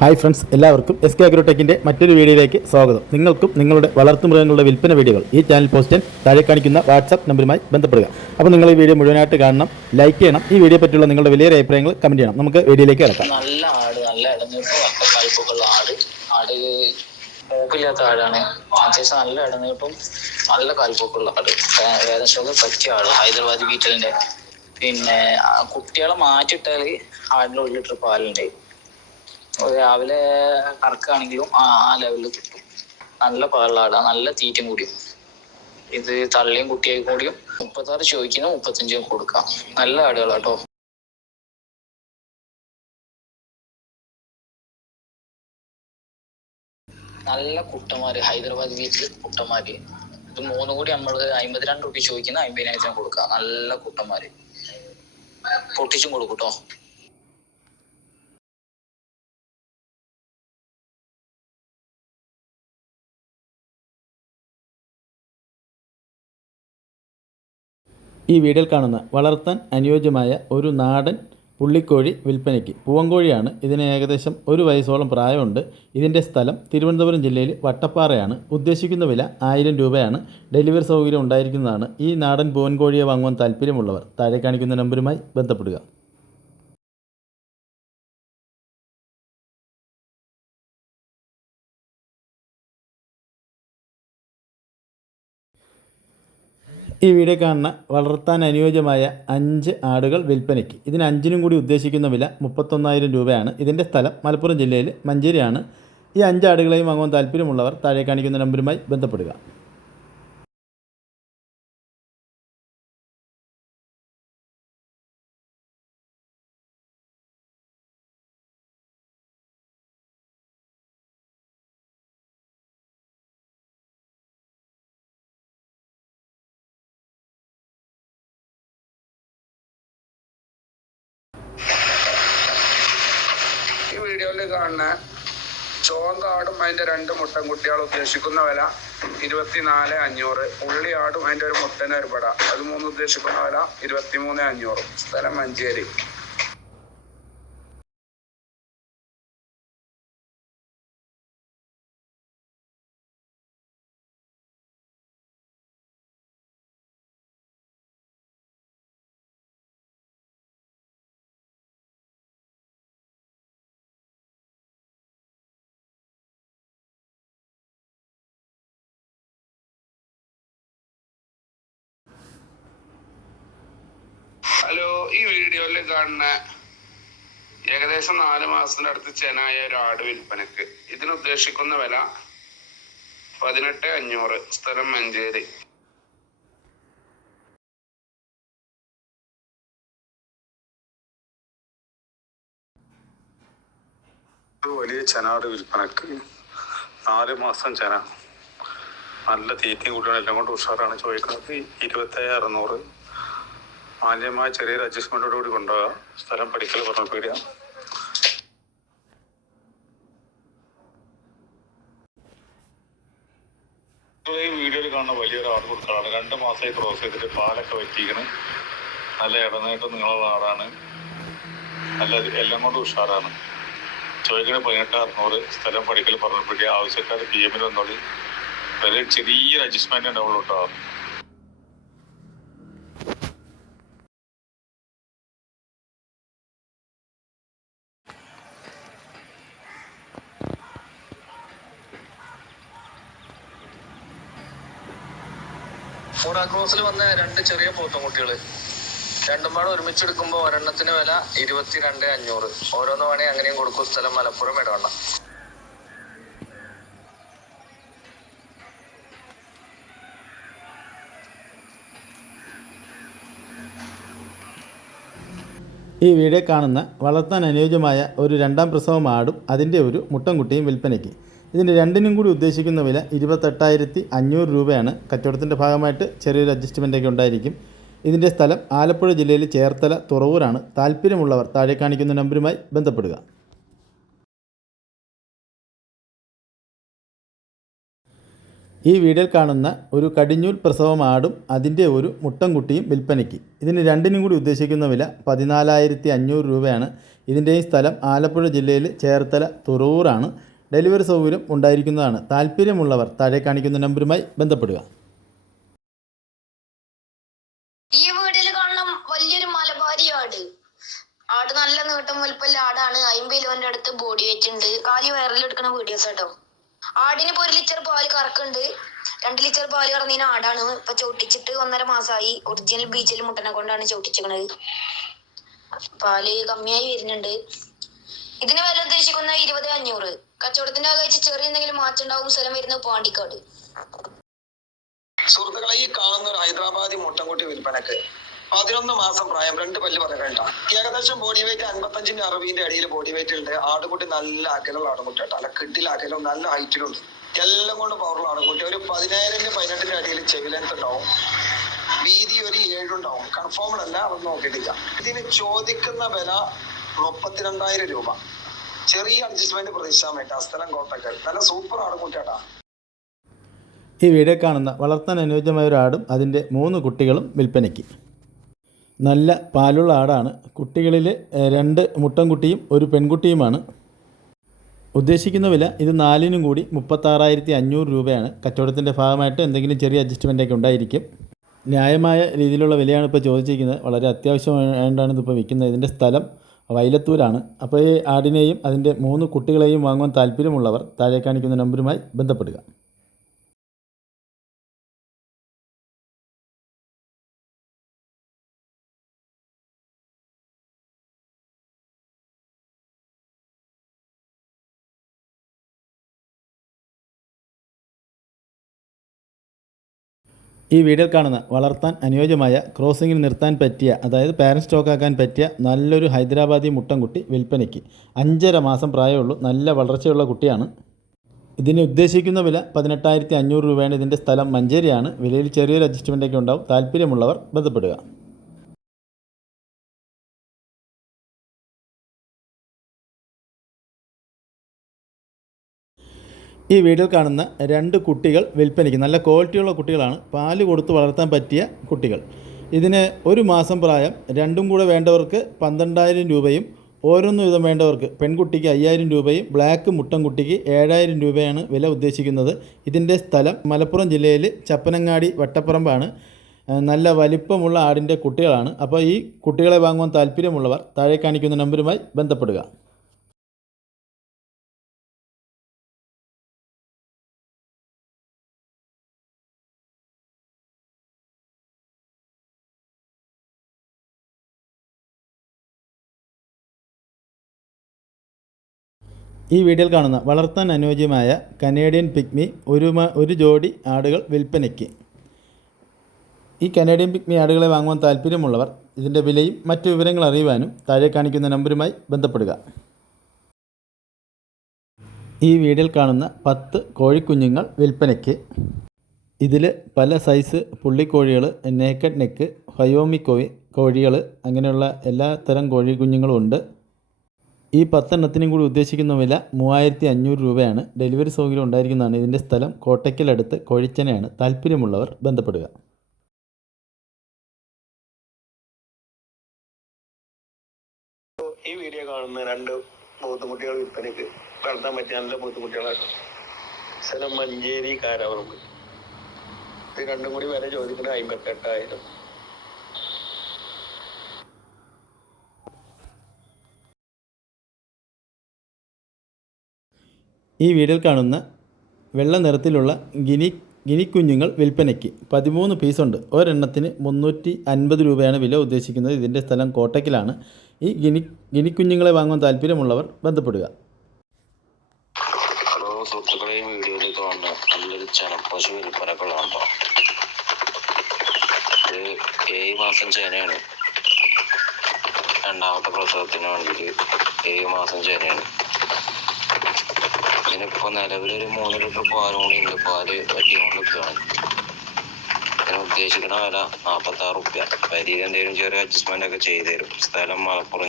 Hi friends, എല്ലാവർക്കും SK അഗ്രോടെക്കിൻ്റെ മറ്റൊരു വീഡിയോയിലേക്ക് സ്വാഗതം. നിങ്ങൾക്കും നിങ്ങളുടെ വളർത്തുമൃഗങ്ങളുടെ വിൽപ്പന വീഡിയോകൾ ഈ ചാനൽ പോസ്റ്റ് താഴെ കാണിക്കുന്ന വാട്സാപ്പ് നമ്പറുമായി ബന്ധപ്പെടുക. അപ്പോൾ നിങ്ങൾ ഈ വീഡിയോ മുഴുവനായിട്ട് കാണണം, ലൈക്ക് ചെയ്യണം. ഈ വീഡിയോ പറ്റിയുള്ള നിങ്ങളുടെ വലിയ അഭിപ്രായങ്ങൾ കമൻറ്റ് ചെയ്യണം. നമുക്ക് വീഡിയോയിലേക്ക് കിടക്കാം. നല്ല ആട്, നല്ല കൽപ്പൊക്കെയുള്ള ആട് മൂക്കില്ലാത്ത ആടാണ്. അത്യാവശ്യം നല്ല ഇടനീട്ടും നല്ല കൽപ്പൊക്കെയുള്ള ആട്, വേദനശോകം പറ്റിയ ആട്, ഹൈദരാബാദ് ബീറ്റലിന്റെ. പിന്നെ കുട്ടികളെ മാറ്റിയിട്ടാൽ ആടിന് 1 ലിറ്റർ പാലുണ്ട്. രാവിലെ കറക്കുകയാണെങ്കിലും ആ ലെവലിൽ കിട്ടും. നല്ല പാലുള്ള ആടാ, നല്ല തീറ്റയും കൂടിയും. ഇത് തള്ളിയും കുട്ടിയായി കൂടിയും 36 ചോദിക്കുന്ന 35 കൊടുക്കാം. നല്ല ആടുകളാട്ടോ. നല്ല കുട്ടന്മാര്, ഹൈദരാബാദ് ബീച്ചിൽ കുട്ടന്മാര്. ഇത് 3 കൂടി നമ്മൾ 52 റുപ്യ ചോദിക്കുന്ന 50,000 കൊടുക്കാം. നല്ല കുട്ടന്മാര്, പൊട്ടിച്ചും കൊടുക്കൂട്ടോ. ഈ വീഡിയോയിൽ കാണുന്ന വളർത്താൻ അനുയോജ്യമായ ഒരു നാടൻ പുള്ളിക്കോഴി വിൽപ്പനയ്ക്ക്. പൂവൻകോഴിയാണ്. ഇതിന് ഏകദേശം 1 വയസ്സോളം പ്രായമുണ്ട്. ഇതിൻ്റെ സ്ഥലം തിരുവനന്തപുരം ജില്ലയിൽ വട്ടപ്പാറയാണ്. ഉദ്ദേശിക്കുന്ന വില 1000 രൂപയാണ്. ഡെലിവറി സൗകര്യം ഉണ്ടായിരിക്കുന്നതാണ്. ഈ നാടൻ പൂവൻകോഴിയെ വാങ്ങുവാൻ താല്പര്യമുള്ളവർ താഴെ കാണിക്കുന്ന നമ്പറുമായി ബന്ധപ്പെടുക. ഈ വീഡിയോ കാണുന്ന വളർത്താൻ അനുയോജ്യമായ 5 ആടുകൾ വിൽപ്പനയ്ക്ക്. ഇതിന് 5നും കൂടി ഉദ്ദേശിക്കുന്ന വില 31,000 രൂപയാണ്. ഇതിൻ്റെ സ്ഥലം മലപ്പുറം ജില്ലയിൽ മഞ്ചേരിയാണ്. ഈ 5 ആടുകളെയും വാങ്ങുവാൻ താല്പര്യമുള്ളവർ താഴെ കാണിക്കുന്ന നമ്പറുമായി ബന്ധപ്പെടുക. വീഡിയോയിൽ കാണുന്ന ചുവന്ന ആടും അതിന്റെ 2 മുട്ടൻകുട്ടികൾ ഉദ്ദേശിക്കുന്ന വില 24,500. ഉള്ളി ആടും അതിന്റെ ഒരു മുട്ടന് ഒരു പട, അത് 3 ഉദ്ദേശിക്കുന്ന വില 23,500. സ്ഥലം മഞ്ചേരി. ഹലോ, ഈ വീഡിയോയിൽ കാണുന്ന ഏകദേശം 4 മാസത്തിന്റെ അടുത്ത് ചെനായ ഒരു ആട് വിൽപ്പനക്ക്. ഇതിന് ഉദ്ദേശിക്കുന്ന വില 18,500. സ്ഥലം മഞ്ചേരി. വലിയ ചെനാട് വിൽപ്പനക്ക്. 4 മാസം ചെന, നല്ല തീറ്റയും കൂട്ടിയാണ്, എല്ലാം കൊണ്ട് ഉഷാറാണ്. ചോദിക്കുന്നത് 27,600. മാന്യമായ ചെറിയൊരു അഡ്ജസ്റ്റ്മെന്റോട് കൂടി കൊണ്ടുപോകാം. സ്ഥലം പഠിക്കൽ പറഞ്ഞ. ഈ വീഡിയോയിൽ കാണുന്ന വലിയൊരു ആട് കൊടുക്കാറാണ്. 2 മാസമായി ക്രോസ് ചെയ്തിട്ട് പാലൊക്കെ വറ്റിക്കണ്. നല്ല ഇടനേട്ടം നിങ്ങളുള്ള ആടാണ്. നല്ല എല്ലാം കൊണ്ട് ഉഷാറാണ്. ചോദിക്കുന്നത് 18,600. സ്ഥലം പഠിക്കൽ പറഞ്ഞ. ആവശ്യക്കാർ PM വന്നോളി. വലിയ ചെറിയൊരു അഡ്ജസ്റ്റ്മെന്റ് ഉണ്ടാവുള്ളൂ കേട്ടോ. മൂടാ ക്രോസിൽ വന്ന 2 ചെറിയ പോത്തൻകുട്ടികള്, 2 പാട് ഒരുമിച്ചെടുക്കുമ്പോൾ ഒരെണ്ണത്തിന് വില 22,500. ഓരോന്ന് വേണേ അങ്ങനെയും കൊടുക്കും. സ്ഥലം മലപ്പുറം ഇടവണ്ണ. ഈ വീഡിയോ കാണുന്ന വളർത്താൻ അനുയോജ്യമായ ഒരു 2ാം പ്രസവം ആടും അതിൻ്റെ ഒരു മുട്ടൻകുട്ടിയും വിൽപ്പനയ്ക്ക്. ഇതിൻ്റെ 2നും കൂടി ഉദ്ദേശിക്കുന്ന വില 28,500 രൂപയാണ്. കച്ചവടത്തിൻ്റെ ഭാഗമായിട്ട് ചെറിയൊരു അഡ്ജസ്റ്റ്മെൻറ്റൊക്കെ ഉണ്ടായിരിക്കും. ഇതിൻ്റെ സ്ഥലം ആലപ്പുഴ ജില്ലയിൽ ചേർത്തല തുറവൂരാണ്. താല്പര്യമുള്ളവർ താഴെ കാണിക്കുന്ന നമ്പറുമായി ബന്ധപ്പെടുക. ഈ വീഡിയോയിൽ കാണുന്ന ഒരു കടിഞ്ഞൂൽ പ്രസവം ആടും അതിൻ്റെ ഒരു മുട്ടൻകുട്ടിയും വിൽപ്പനയ്ക്ക്. ഇതിന് രണ്ടിനും കൂടി ഉദ്ദേശിക്കുന്ന വില 14,500 രൂപയാണ്. ഇതിൻ്റെയും സ്ഥലം ആലപ്പുഴ ജില്ലയിൽ ചേർത്തല തുറവൂറാണ്. ഡെലിവറി സൗകര്യം ഉണ്ടായിരിക്കുന്നതാണ്. താല്പര്യമുള്ളവർ താഴെ കാണിക്കുന്ന നമ്പറുമായി ബന്ധപ്പെടുക. ഈ വീഡിയോയിൽ കാണുന്ന വലിയൊരു മലബാരി ആട് നല്ല നീട്ടം വലിപ്പല്ല ആടാണ്. 50 കിലോന്റെ അടുത്ത് ബോഡി വെയിറ്റ് ഉണ്ട്. കാലി വയറിലെടുക്കുന്ന വീഡിയോസ് കേട്ടോ. ആടിന് ഇപ്പൊ 1 ലിറ്റർ പാല് കറക്കുണ്ട്. 2 ലിറ്റർ പാല് കറന്നതിന് ആടാണ്. ഇപ്പൊ ചവിട്ടിച്ചിട്ട് 1.5 മാസമായി. ഒറിജിനൽ ബീച്ചിൽ മുട്ടനെ കൊണ്ടാണ് ചവിട്ടിച്ചിരിക്കണത്. പാല് കമ്മിയായി വരുന്നുണ്ട്. ഇതിന് വില ഉദ്ദേശിക്കുന്ന 20,500. കച്ചവടത്തിന്റെ ആകാഴ്ച ചെറിയ എന്തെങ്കിലും മാറ്റം ഉണ്ടാവും. സ്ഥലം വരുന്നത് പാണ്ടിക്കാട്. സുഹൃത്തുക്കളെ, ഈ കാണുന്ന ഒരു ഹൈദരാബാദി മുട്ടൻകുട്ടി വിൽപ്പനക്ക് 11 മാസം പ്രായം, 2 പല്ല് പറയണ്ട. ഏകദേശം ബോഡി വെയിറ്റ് 55-ന്റെ 60-ന്റെ ഇടയിൽ ബോഡി വെയിറ്റ് ഉണ്ട്. ആടുകുട്ടി നല്ല അകലുള്ള ആടുകുട്ടിയാട്ടോ. നല്ല കെട്ടിലാക്കലും നല്ല ഹൈറ്റിലുണ്ട്. എല്ലാം കൊണ്ട് പവറുള്ള ആടുകുട്ടി. ഒരു 17-18-ന്റെ അടിയിൽ ചെവി ലെങ്ത് ഉണ്ടാവും. വീതി ഒരു 7 ഉണ്ടാവും. കൺഫേംഡ് അല്ല, അതൊന്നും നോക്കിയിട്ടില്ല. ഇതിന് ചോദിക്കുന്ന വില 32,000 രൂപ. ചെറിയ അഡ്ജസ്റ്റ്മെന്റ് പ്രതീക്ഷിക്കാൻ പറ്റും. സ്ഥലം കോട്ടക്കൽ. നല്ല സൂപ്പർ ആടുകുട്ടിയാട്ടാ. ഈ വീഡിയോ കാണുന്ന വളർത്താൻ അനുയോജ്യമായ ഒരു ആടും അതിൻ്റെ 3 കുട്ടികളും വിൽപ്പനയ്ക്ക്. നല്ല പാലുള്ള ആടാണ്. കുട്ടികളിൽ 2 മുട്ടൻകുട്ടിയും ഒരു പെൺകുട്ടിയുമാണ്. ഉദ്ദേശിക്കുന്ന വില ഇത് 4നും കൂടി 36,500 രൂപയാണ്. കച്ചവടത്തിൻ്റെ ഭാഗമായിട്ട് എന്തെങ്കിലും ചെറിയ അഡ്ജസ്റ്റ്മെൻ്റൊക്കെ ഉണ്ടായിരിക്കും. ന്യായമായ രീതിയിലുള്ള വിലയാണ് ഇപ്പോൾ ചോദിച്ചിരിക്കുന്നത്. വളരെ അത്യാവശ്യമായിട്ടാണ് ഇതിപ്പോൾ വിൽക്കുന്നത്. ഇതിൻ്റെ സ്ഥലം വൈലത്തൂരാണ്. അപ്പോൾ ഈ ആടിനെയും അതിൻ്റെ 3 കുട്ടികളെയും വാങ്ങുവാൻ താല്പര്യമുള്ളവർ താഴെ കാണിക്കുന്ന നമ്പറുമായി ബന്ധപ്പെടുക. ഈ വീഡിയോയിൽ കാണുന്ന വളർത്താൻ അനുയോജ്യമായ ക്രോസിങ്ങിന് നിർത്താൻ പറ്റിയ, അതായത് പാരൻറ് സ്റ്റോക്കാക്കാൻ പറ്റിയ നല്ലൊരു ഹൈദരാബാദി മുട്ടൻകുട്ടി വിൽപ്പനയ്ക്ക്. 5.5 മാസം പ്രായമുള്ളൂ. നല്ല വളർച്ചയുള്ള കുട്ടിയാണ്. ഇതിന് ഉദ്ദേശിക്കുന്ന വില 18,500 രൂപയാണ്. ഇതിൻ്റെ സ്ഥലം മഞ്ചേരിയാണ്. വിലയിൽ ചെറിയൊരു അഡ്ജസ്റ്റ്മെൻ്റൊക്കെ ഉണ്ടാവും. താല്പര്യമുള്ളവർ ബന്ധപ്പെടുക. ഈ വീഡിയോയിൽ കാണുന്ന 2 കുട്ടികൾ വിൽപ്പനയ്ക്ക്. നല്ല ക്വാളിറ്റിയുള്ള കുട്ടികളാണ്. പാല് കൊടുത്ത് വളർത്താൻ പറ്റിയ കുട്ടികൾ. ഇതിന് 1 മാസം പ്രായം. രണ്ടും കൂടെ വേണ്ടവർക്ക് 12,000 രൂപയും ഓരോന്നും വീതം വേണ്ടവർക്ക് പെൺകുട്ടിക്ക് 5,000 രൂപയും ബ്ലാക്ക് മുട്ടൻകുട്ടിക്ക് 7,000 രൂപയാണ് വില ഉദ്ദേശിക്കുന്നത്. ഇതിൻ്റെ സ്ഥലം മലപ്പുറം ജില്ലയിൽ ചപ്പനങ്ങാടി വട്ടപ്പറമ്പാണ്. നല്ല വലിപ്പമുള്ള ആടിൻ്റെ കുട്ടികളാണ്. അപ്പോൾ ഈ കുട്ടികളെ വാങ്ങുവാൻ താല്പര്യമുള്ളവർ താഴെ കാണിക്കുന്ന നമ്പറുമായി ബന്ധപ്പെടുക. ഈ വീഡിയോയിൽ കാണുന്ന വളർത്താൻ അനുയോജ്യമായ കനേഡിയൻ പിഗ്മി ഒരു ജോഡി ആടുകൾ വിൽപ്പനയ്ക്ക്. ഈ കനേഡിയൻ പിഗ്മി ആടുകളെ വാങ്ങുവാൻ താല്പര്യമുള്ളവർ ഇതിൻ്റെ വിലയും മറ്റു വിവരങ്ങൾ അറിയുവാനും താഴെ കാണിക്കുന്ന നമ്പറുമായി ബന്ധപ്പെടുക. ഈ വീഡിയോയിൽ കാണുന്ന 10 കോഴിക്കുഞ്ഞുങ്ങൾ വിൽപ്പനയ്ക്ക്. ഇതിൽ പല സൈസ് പുള്ളിക്കോഴികൾ, നേക്കഡ് നെക്ക്, ഹയോമി കോഴികൾ, അങ്ങനെയുള്ള എല്ലാ തരം കോഴിക്കുഞ്ഞുങ്ങളും ഉണ്ട്. ഈ 10 എണ്ണത്തിനും കൂടി ഉദ്ദേശിക്കുന്ന വില 3,500 രൂപയാണ്. ഡെലിവറി സൗകര്യം ഉണ്ടായിരിക്കുന്നതാണ്. ഇതിൻ്റെ സ്ഥലം കോട്ടയ്ക്കലടുത്ത് കോഴിച്ചനെയാണ്. താല്പര്യമുള്ളവർ ബന്ധപ്പെടുക. ഈ വീഡിയോ കാണുന്ന 2 പോത്തുകുട്ടികൾ വിൽപ്പനയ്ക്ക്. വളർത്താൻ പറ്റിയ നല്ല പോത്തുകുട്ടികളാണ്. സ്ഥലം മഞ്ചേരി കാരാവറമ്പ്. ഇത് രണ്ടും കൂടി വില ചോദിക്കുന്നത് 58,000. ഈ വീഡിയോയിൽ കാണുന്ന വെള്ള നിറത്തിലുള്ള ഗിനിക്കുഞ്ഞുങ്ങൾ വിൽപ്പനയ്ക്ക്. 13 പീസുണ്ട്. ഒരെണ്ണത്തിന് 350 രൂപയാണ് വില ഉദ്ദേശിക്കുന്നത്. ഇതിൻ്റെ സ്ഥലം കോട്ടയ്ക്കലാണ്. ഈ ഗിനിക്കുഞ്ഞുങ്ങളെ വാങ്ങുവാൻ താല്പര്യമുള്ളവർ ബന്ധപ്പെടുക. ഹലോ സുഹൃത്തുക്കളെ, ഈ വീഡിയോയിൽ കാണുന്ന നല്ലൊരു ചനപ്പശു വിൽപ്പനക്കുള്ളതാണോ. ഇത് 7 മാസം ചേനയാണ്. രണ്ടാമത്തെ പ്രസവത്തിന് വേണ്ടിയിട്ട് 7 മാസം ചേനയാണ്. ഇതിനിപ്പോൾ നിലവിലൊരു 3 ലിറ്റർ പാലും കൂടി ഉണ്ട്. പാല് പറ്റിക്കൊണ്ടിരിക്കുകയാണ്. ഇതിന് ഉദ്ദേശിക്കുന്ന വില 46 രൂപ. പരിധി എന്തെങ്കിലും ചെറിയ അഡ്ജസ്റ്റ്മെൻ്റ് ഒക്കെ ചെയ്തു തരും. സ്ഥലം മലപ്പുറം.